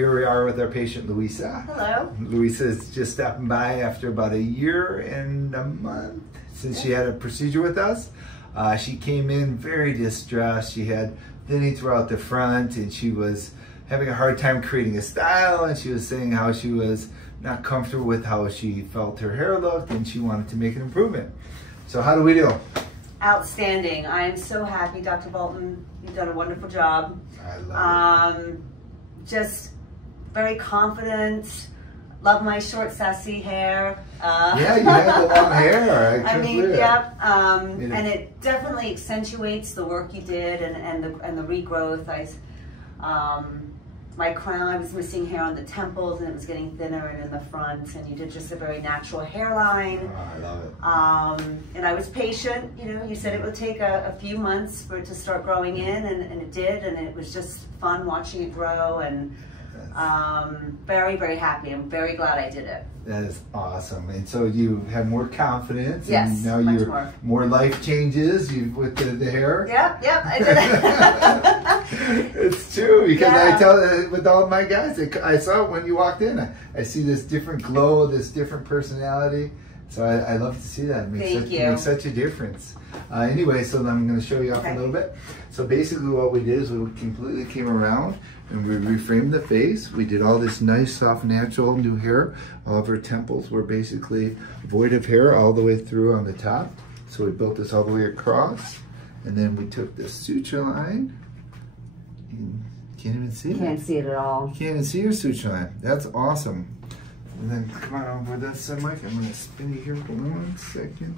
here we are with our patient Louisa. Hello. Louisa is just stopping by after about a year and a month since she had a procedure with us. She came in very distressed. She had thinning throughout the front and she was having a hard time creating a style, and she was saying how she was not comfortable with how she felt her hair looked and she wanted to make an improvement. So how do we do? Outstanding. I am so happy, Dr. Bolton. You've done a wonderful job. I love it. Just very confident. Love my short, sassy hair. Yeah, you have the long hair. I mean, yep. And it definitely accentuates the work you did and the regrowth. My crown, I was missing hair on the temples and it was getting thinner and in the front, and you did just a very natural hairline. Oh, I love it. And I was patient, you know, you said it would take a few months for it to start growing in, and it did, and it was just fun watching it grow, and very, very happy. I'm very glad I did it. That is awesome. And so you have more confidence. Yes, and now you're more life changes with the hair. Yep, I did it. It's true, because I tell with all my guys, I saw it when you walked in. I see this different glow, this different personality. So I love to see that. It makes such a difference. Anyway, so I'm going to show you off a little bit. So basically what we did is we completely came around and we reframed the face. We did all this nice, soft, natural new hair. All of her temples were basically void of hair all the way through on the top. So we built this all the way across. And then we took this suture line. You can't even see it. Can't see it at all. You can't even see your suture line. That's awesome. And then come on over that side, Mike. I'm gonna spin you here for 1 second.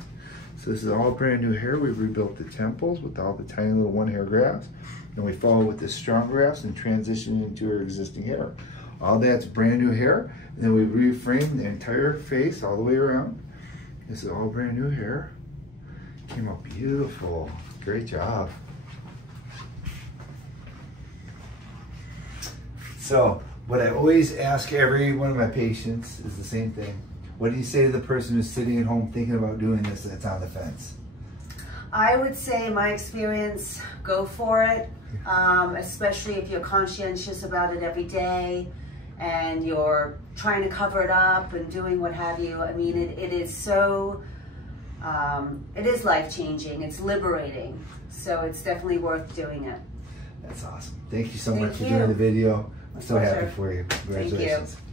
So this is all brand new hair. We rebuilt the temples with all the tiny little one hair grafts. And we follow with the strong grafts and transition into her existing hair. All that's brand new hair. And then we reframed the entire face all the way around. This is all brand new hair. Came out beautiful. Great job. So, what I always ask every one of my patients is the same thing. What do you say to the person who's sitting at home thinking about doing this that's on the fence? I would say, in my experience, go for it, especially if you're conscientious about it every day and you're trying to cover it up and doing what have you. I mean, it is so, it is life-changing, it's liberating, so it's definitely worth doing it. That's awesome. Thank you so much for doing the video. I'm so happy for you. Congratulations. Thank you.